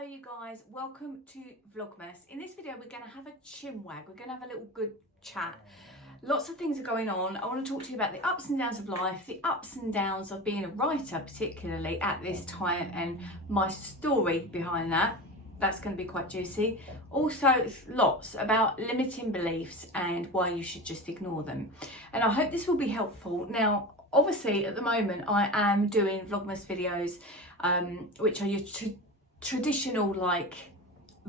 Hello you guys, welcome to Vlogmas. In this video we're going to have a chinwag, we're going to have a little good chat. Lots of things are going on. I want to talk to you about the ups and downs of life, the ups and downs of being a writer particularly at this time, and my story behind that. That's going to be quite juicy. Also lots about limiting beliefs and why you should just ignore them. And I hope this will be helpful. Now obviously at the moment I am doing Vlogmas videos which are your traditional like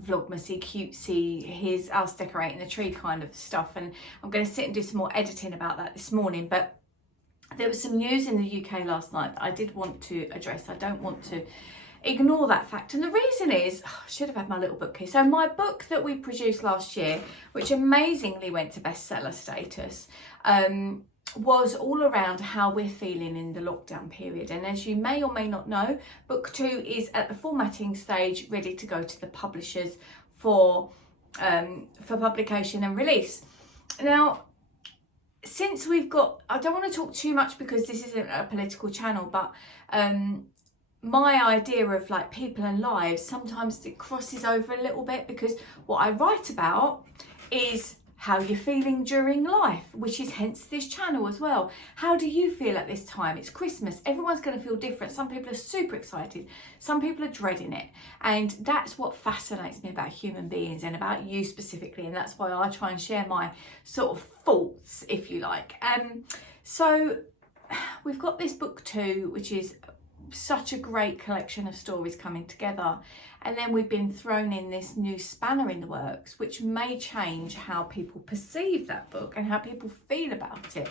vlogmasy, cutesy, here's us decorating the tree kind of stuff, and I'm going to sit and do some more editing about that this morning. But there was some news in the UK last night that I did want to address. I don't want to ignore that fact, and the reason is I should have had my little book here. So my book that we produced last year, which amazingly went to bestseller status, was all around how we're feeling in the lockdown period. And as you may or may not know, book 2 is at the formatting stage, ready to go to the publishers for publication and release. Now, since we've got, I don't want to talk too much because this isn't a political channel, but my idea of like people and lives, sometimes it crosses over a little bit, because what I write about is how you're feeling during life, which is hence this channel as well. How do you feel at this time? It's Christmas, everyone's going to feel different. Some people are super excited, some people are dreading it, and that's what fascinates me about human beings and about you specifically, and that's why I try and share my sort of thoughts, if you like. So we've got this book 2, which is such a great collection of stories coming together, and then we've been thrown in this new spanner in the works, which may change how people perceive that book and how people feel about it.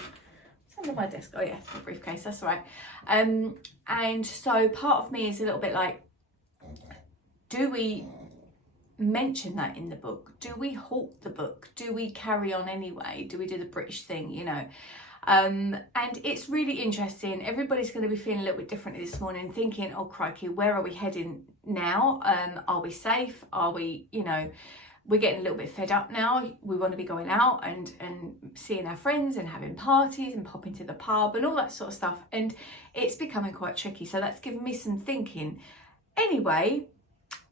It's under my desk. Oh yeah, it's my briefcase, that's all right. And so part of me is a little bit like, do we mention that in the book? Do we halt the book? Do we carry on anyway? Do we do the British thing, you know? And it's really interesting. Everybody's going to be feeling a little bit differently this morning, thinking, oh crikey, where are we heading now? Are we safe? Are we, you know, we're getting a little bit fed up now. We want to be going out and seeing our friends and having parties and popping to the pub and all that sort of stuff, and it's becoming quite tricky. So that's given me some thinking. Anyway,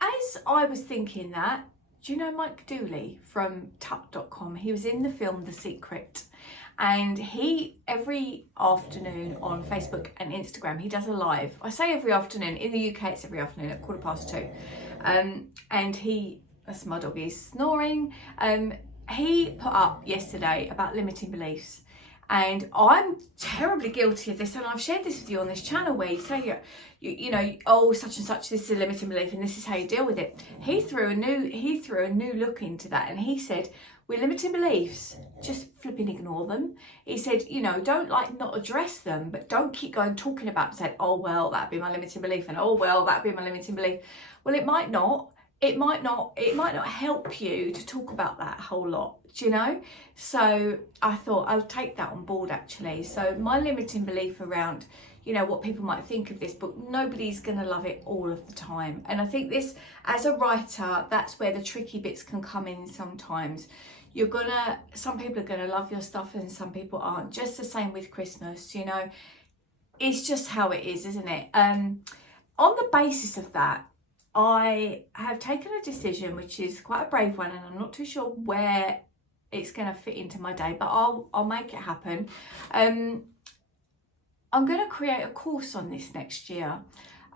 as I was thinking that, do you know Mike Dooley from tuck.com? He was in the film The Secret. And he, every afternoon on Facebook and Instagram, he does a live. I say every afternoon. In the UK, it's every afternoon at 2:15. And he, that's my dog, he's snoring. He put up yesterday about limiting beliefs. And I'm terribly guilty of this. And I've shared this with you on this channel, where you say, you know, oh, such and such, this is a limiting belief and this is how you deal with it. He threw a new look into that, and he said, with limiting beliefs, just flipping ignore them. He said, you know, don't like not address them, but don't keep going talking about it, say, oh, well, that'd be my limiting belief, and oh, well, that'd be my limiting belief. Well, it might not help you to talk about that a whole lot, do you know? So I thought I'll take that on board actually. So my limiting belief around, you know, what people might think of this book, nobody's going to love it all of the time. And I think this, as a writer, that's where the tricky bits can come in sometimes. Some people are gonna love your stuff and some people aren't. Just the same with Christmas, you know, it's just how it is, isn't it? On the basis of that, I have taken a decision, which is quite a brave one, and I'm not too sure where it's gonna fit into my day, but I'll make it happen. I'm gonna create a course on this next year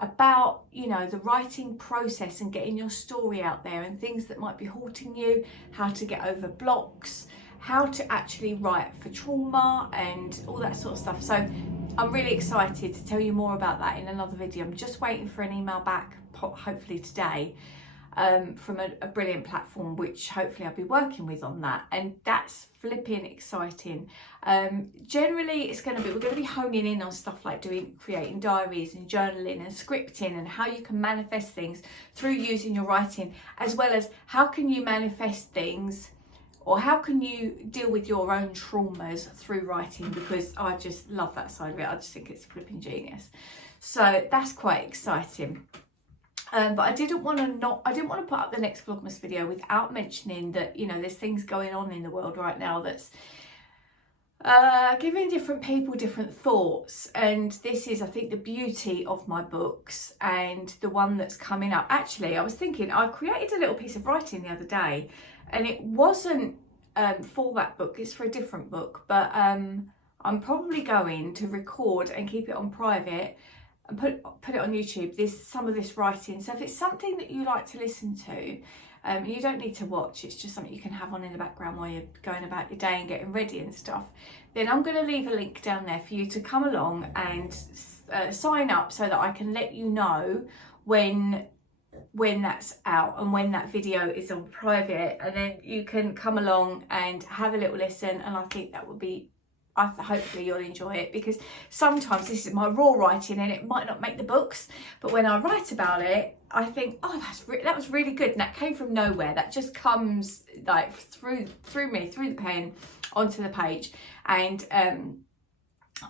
about, you know, the writing process and getting your story out there and things that might be halting you, how to get over blocks, how to actually write for trauma and all that sort of stuff. So I'm really excited to tell you more about that in another video. I'm just waiting for an email back, hopefully today, from a brilliant platform, which hopefully I'll be working with on that, and that's flipping exciting. Generally we're going to be honing in on stuff like creating diaries and journaling and scripting, and how you can manifest things through using your writing, as well as how can you manifest things, or how can you deal with your own traumas through writing, because I just love that side of it. I just think it's flipping genius. So that's quite exciting. But I didn't want to put up the next Vlogmas video without mentioning that, you know, there's things going on in the world right now that's giving different people different thoughts, and this is, I think, the beauty of my books and the one that's coming up. Actually, I was thinking, I created a little piece of writing the other day, and it wasn't for that book, it's for a different book, but I'm probably going to record and keep it on private and put it on YouTube, some of this writing. So if it's something that you like to listen to, you don't need to watch, it's just something you can have on in the background while you're going about your day and getting ready and stuff, then I'm going to leave a link down there for you to come along and sign up so that I can let you know when that's out and when that video is on private, and then you can come along and have a little listen. And I think that would be, hopefully you'll enjoy it, because sometimes this is my raw writing and it might not make the books, but when I write about it, I think, oh, that was really good, and that came from nowhere. That just comes like through me, through the pen onto the page. And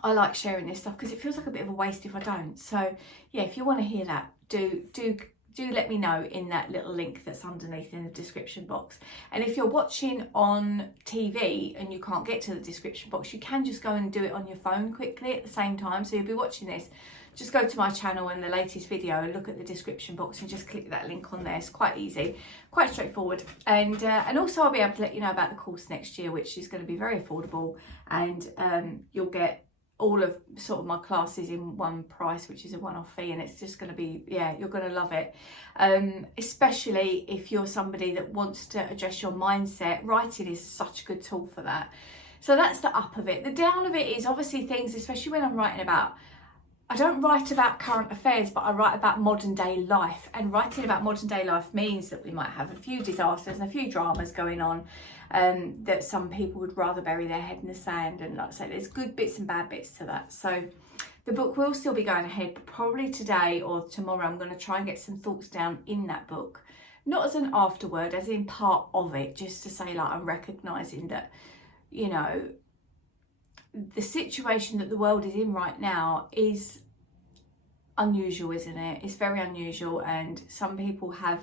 I like sharing this stuff because it feels like a bit of a waste if I don't. So yeah, if you want to hear that, do let me know in that little link that's underneath in the description box. And if you're watching on TV and you can't get to the description box, you can just go and do it on your phone quickly at the same time. So you'll be watching this, just go to my channel and the latest video and look at the description box and just click that link on there. It's quite easy, quite straightforward. And also I'll be able to let you know about the course next year, which is going to be very affordable, and you'll get all of sort of my classes in one price, which is a one-off fee, and it's just going to be, yeah, you're going to love it. Especially if you're somebody that wants to address your mindset, writing is such a good tool for that. So that's the up of it. The down of it is obviously things, especially when I'm writing about, I don't write about current affairs, but I write about modern day life, and writing about modern day life means that we might have a few disasters and a few dramas going on, that some people would rather bury their head in the sand. And like I say, there's good bits and bad bits to that. So the book will still be going ahead, but probably today or tomorrow I'm going to try and get some thoughts down in that book, not as an afterword, as in part of it, just to say, like, I'm recognising that, you know, the situation that the world is in right now is unusual, isn't it? It's very unusual, and some people have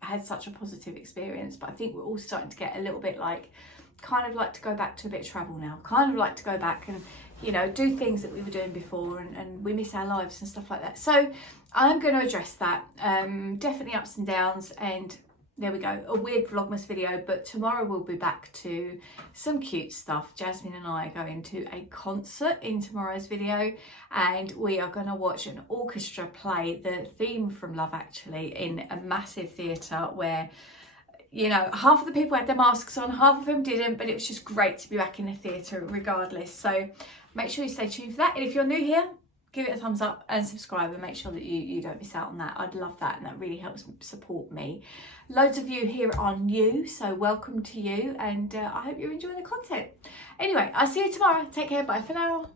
had such a positive experience, but I think we're all starting to get a little bit like, kind of like to go back to a bit of travel now, kind of like to go back and, you know, do things that we were doing before, and we miss our lives and stuff like that. So I'm going to address that, definitely ups and downs, and there we go, a weird Vlogmas video. But tomorrow we'll be back to some cute stuff. Jasmine and I are going to a concert in tomorrow's video, and we are going to watch an orchestra play the theme from Love Actually in a massive theatre where, you know, half of the people had their masks on, half of them didn't, but it was just great to be back in the theatre regardless. So make sure you stay tuned for that. And if you're new here, give it a thumbs up and subscribe, and make sure that you don't miss out on that. I'd love that, and that really helps support me. Loads of you here are new, so welcome to you, and I hope you're enjoying the content. Anyway, I'll see you tomorrow. Take care, bye for now.